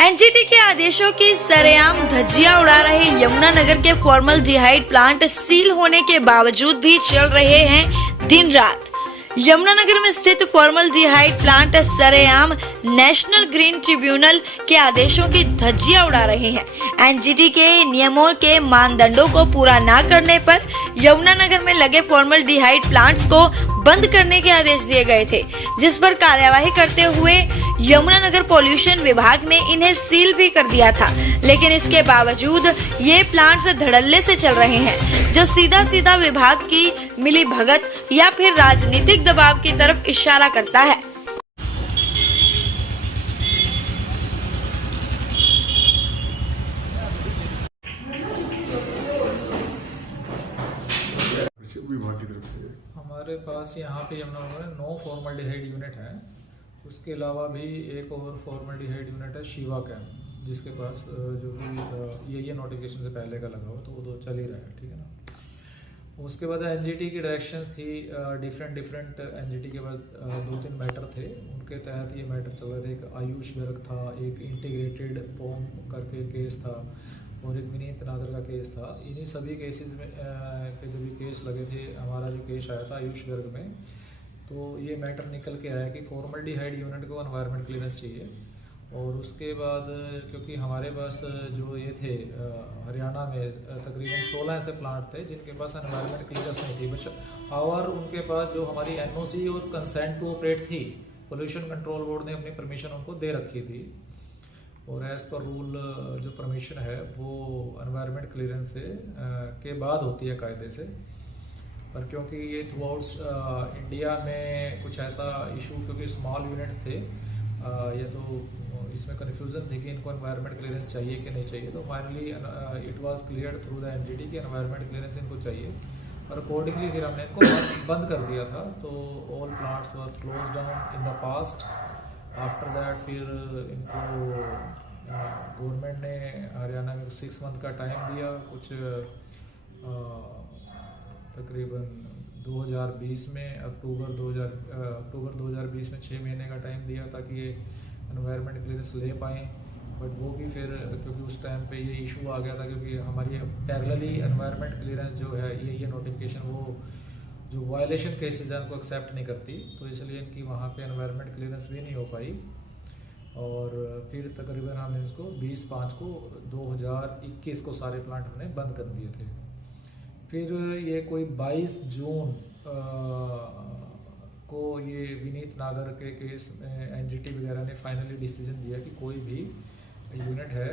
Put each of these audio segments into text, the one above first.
NGT के आदेशों की सरेआम धज्जियां उड़ा रहे यमुनानगर के फॉर्मल्डिहाइड प्लांट सील होने के बावजूद भी चल रहे हैं दिन रात। यमुनानगर में स्थित फॉर्मल्डिहाइड प्लांट सरेआम नेशनल ग्रीन ट्रिब्यूनल के आदेशों की धज्जियां उड़ा रहे हैं। एनजीटी के नियमों के मानदंडों को पूरा न करने पर यमुनानगर में लगे फॉर्मल्डिहाइड प्लांट्स को बंद करने के आदेश दिए गए थे, जिस पर कार्यवाही करते हुए यमुनानगर पॉल्यूशन विभाग ने इन्हें सील भी कर दिया था। लेकिन इसके बावजूद ये प्लांट्स धड़ल्ले से चल रहे हैं, जो सीधा सीधा विभाग की मिलीभगत या फिर राजनीतिक दबाव की तरफ इशारा करता है। विभाग की तरफ से हमारे पास यहाँ पे यमुनानगर में 9 फॉर्मल्डिहाइड यूनिट हैं। उसके अलावा भी एक और फॉर्मल्डिहाइड यूनिट है शिवा कैम्प, जिसके पास जो कि ये नोटिफिकेशन से पहले का लगा हुआ, तो वो तो चल ही रहा है, ठीक है ना। उसके बाद एनजीटी की डायरेक्शन थी, डिफरेंट एनजीटी के बाद 2-3 मैटर थे, उनके तहत ये मैटर चल रहे थे। एक आयुष गर्ग था, एक इंटीग्रेटेड फॉर्म करके केस था, और एक विनीत नागर का केस था। इन्हीं सभी केसेस में के जब ये केस लगे थे, हमारा जो केस आया था आयुष गर्ग में, तो ये मैटर निकल के आया कि फॉर्मल्डिहाइड यूनिट को एनवायरनमेंट क्लीयरेंस चाहिए। और उसके बाद क्योंकि हमारे पास जो ये थे हरियाणा में तकरीबन 16 ऐसे प्लांट थे जिनके पास एनवायरनमेंट क्लीयरेंस नहीं थी, बस और उनके पास जो हमारी एनओसी और कंसेंट टू ऑपरेट थी, पोल्यूशन कंट्रोल बोर्ड ने अपनी परमिशन उनको दे रखी थी। और एज़ पर रूल जो परमिशन है वो एनवायरनमेंट क्लीयरेंस से के बाद होती है कायदे से। पर क्योंकि ये थ्रू आउट इंडिया में कुछ ऐसा इशू, क्योंकि स्मॉल यूनिट थे, ये तो इसमें कन्फ्यूज़न थी कि इनको एनवायरनमेंट क्लीयरेंस चाहिए कि नहीं चाहिए, तो finally it was clear through the NGT कि एनवायरनमेंट क्लीयरेंस इनको चाहिए। और अकॉर्डिंगली फिर हमने इनको बंद कर दिया था। तो all plants were close down in the past. After that फिर इनको गवर्नमेंट ने हरियाणा में 6 मंथ का टाइम दिया, कुछ तकरीबन 2020 में अक्टूबर 2020 में 6 महीने का टाइम दिया ताकि ये एनवायरनमेंट क्लीयरेंस ले पाएँ। बट वो भी फिर क्योंकि उस टाइम पे ये इशू आ गया था, क्योंकि हमारी पैरेलली एनवायरनमेंट क्लीयरेंस जो है ये नोटिफिकेशन वो जो वायलेशन केसेस हैं उनको एक्सेप्ट नहीं करती, तो इसलिए इनकी वहाँ पे एनवायरनमेंट क्लीयरेंस भी नहीं हो पाई। और फिर तकरीबन हमने इसको 20/5 को 2021 को सारे प्लांट हमने बंद कर दिए थे। फिर ये कोई 22 जून को ये विनीत नागर के केस में एनजीटी वगैरह ने फाइनली डिसीजन दिया कि कोई भी यूनिट है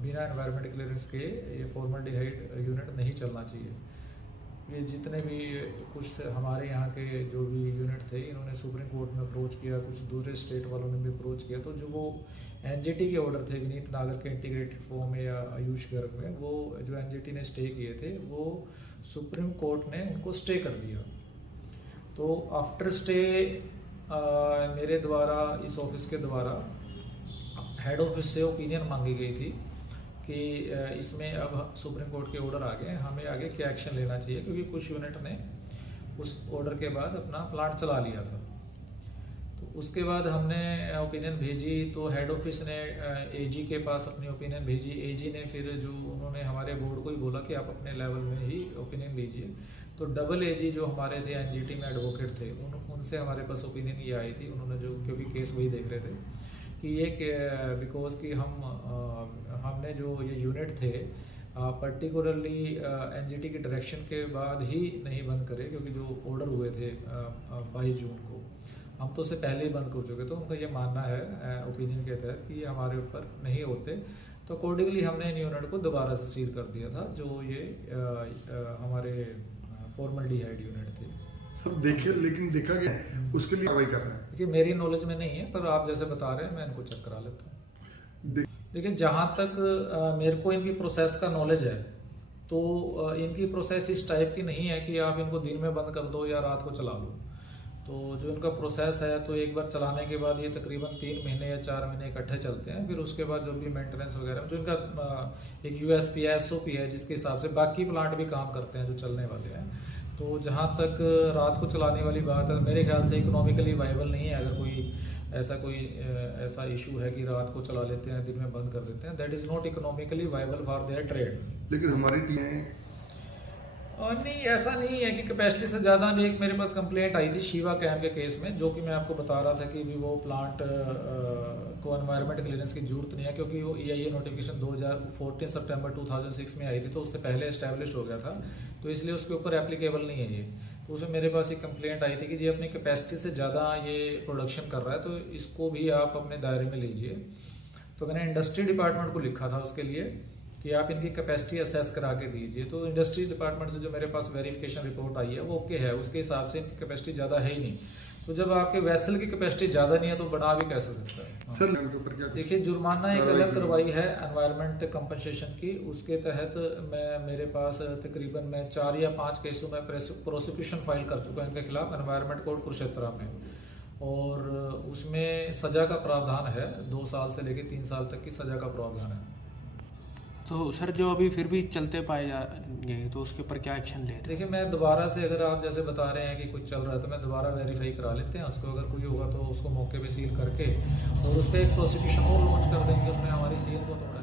बिना एनवायरनमेंट क्लीयरेंस के ये फॉर्मल्डिहाइड यूनिट नहीं चलना चाहिए। ये जितने भी कुछ हमारे यहाँ के जो भी यूनिट थे, इन्होंने सुप्रीम कोर्ट में अप्रोच किया, कुछ दूसरे स्टेट वालों ने भी अप्रोच किया। तो जो वो एनजीटी के ऑर्डर थे विनीत नागर के इंटीग्रेटेड फॉर्म में या आयुष गर्ग में, वो जो एनजीटी ने स्टे किए थे वो सुप्रीम कोर्ट ने उनको स्टे कर दिया। तो आफ्टर स्टे मेरे द्वारा, इस ऑफिस के द्वारा हेड ऑफिस से ओपिनियन मांगी गई थी कि इसमें अब सुप्रीम कोर्ट के ऑर्डर आ गए, हमें आगे क्या एक्शन लेना चाहिए, क्योंकि कुछ यूनिट ने उस ऑर्डर के बाद अपना प्लांट चला लिया था। तो उसके बाद हमने ओपिनियन भेजी, तो हेड ऑफिस ने एजी के पास अपनी ओपिनियन भेजी। एजी ने फिर जो उन्होंने हमारे बोर्ड को ही बोला कि आप अपने लेवल में ही ओपिनियन दीजिए। तो डबल एजी जो हमारे थे एनजीटी में एडवोकेट थे, उनसे हमारे पास ओपिनियन ये आई थी। उन्होंने जो, क्योंकि केस वही देख रहे थे कि ये बिकॉज कि हमने जो ये यूनिट थे पर्टिकुलरली एनजीटी की डायरेक्शन के बाद ही नहीं बंद करे, क्योंकि जो ऑर्डर हुए थे 22 जून को, हम तो उससे पहले ही बंद कर चुके। तो उनका ये मानना है ओपिनियन के तहत कि ये हमारे ऊपर नहीं होते, तो अकॉर्डिंगली हमने इन यूनिट को दोबारा से सील कर दिया था, जो ये हमारे फॉर्मल्डिहाइड यूनिट थे। लेकिन देखा गया उसके लिए कार्रवाई कर रहे हैं। देखिए मेरी नॉलेज में नहीं है, पर आप जैसे बता रहे हैं मैं इनको चेक करा लेता हूँ। देखिए जहाँ तक मेरे को इनकी प्रोसेस का नॉलेज है, तो इनकी प्रोसेस इस टाइप की नहीं है कि आप इनको दिन में बंद कर दो या रात को चला लो। तो जो इनका प्रोसेस है, तो एक बार चलाने के बाद ये तकरीबन 3 महीने या 4 महीने इकट्ठे चलते हैं। फिर उसके बाद जो भी मेंटेनेंस वगैरह, जो इनका एक यूएसपी है, एसओपी है, जिसके हिसाब से बाकी प्लांट भी काम करते हैं जो चलने वाले हैं। तो जहाँ तक रात को चलाने वाली बात है, मेरे ख्याल से इकोनॉमिकली वाइबल नहीं है। अगर कोई ऐसा इशू है कि रात को चला लेते हैं, दिन में बंद कर देते हैं, that is not economically viable for their trade. लेकिन हमारी टीमें और नहीं, ऐसा नहीं है कि कैपेसिटी से ज़्यादा। भी एक मेरे पास कंप्लेंट आई थी शिवा कैम के केस में, जो कि मैं आपको बता रहा था कि भी वो प्लांट को एनवायरनमेंट क्लियरेंस की जरूरत नहीं है, क्योंकि वो EIA नोटिफिकेशन 2014 सितंबर 2006 में आई थी, तो उससे पहले इस्टेब्लिश हो गया था, तो इसलिए उसके ऊपर एप्लीकेबल नहीं है ये। तो उसमें मेरे पास एक कंप्लेंट आई थी कि ये अपनी कैपेसिटी से ज़्यादा ये प्रोडक्शन कर रहा है, तो इसको भी आप अपने दायरे में लीजिए। तो मैंने इंडस्ट्री डिपार्टमेंट को लिखा था उसके लिए कि आप इनकी कैपेसिटी असेस करा के दीजिए। तो इंडस्ट्री डिपार्टमेंट से जो मेरे पास वेरिफिकेशन रिपोर्ट आई है वो ओके है, उसके हिसाब से इनकी कैपेसिटी ज़्यादा है ही नहीं। तो जब आपके वेसल की कैपेसिटी ज़्यादा नहीं है तो बढ़ा भी कैसे सकता है। सर इनके ऊपर क्या देखिए, जुर्माना एक अलग कार्रवाई है एनवायरनमेंट कंपनसेशन की, उसके तहत मेरे पास तकरीबन मैं 4 या 5 केसों में प्रोसिक्यूशन फाइल कर चुका है इनके खिलाफ एनवायरनमेंट कोड कुरुक्षेत्र में, और उसमें सज़ा का प्रावधान है, 2 साल से लेकर 3 साल तक की सज़ा का प्रावधान है। तो सर जो अभी फिर भी चलते पाए जाएंगे तो उसके ऊपर क्या एक्शन ले रहे हैं? देखिए, मैं दोबारा से, अगर आप जैसे बता रहे हैं कि कुछ चल रहा है, तो मैं दोबारा वेरीफाई करा लेते हैं उसको, अगर कोई होगा तो उसको मौके पे सील करके और उस पर एक प्रोसिक्यूशन और लॉन्च कर देंगे, उसमें हमारी सील को थोड़ा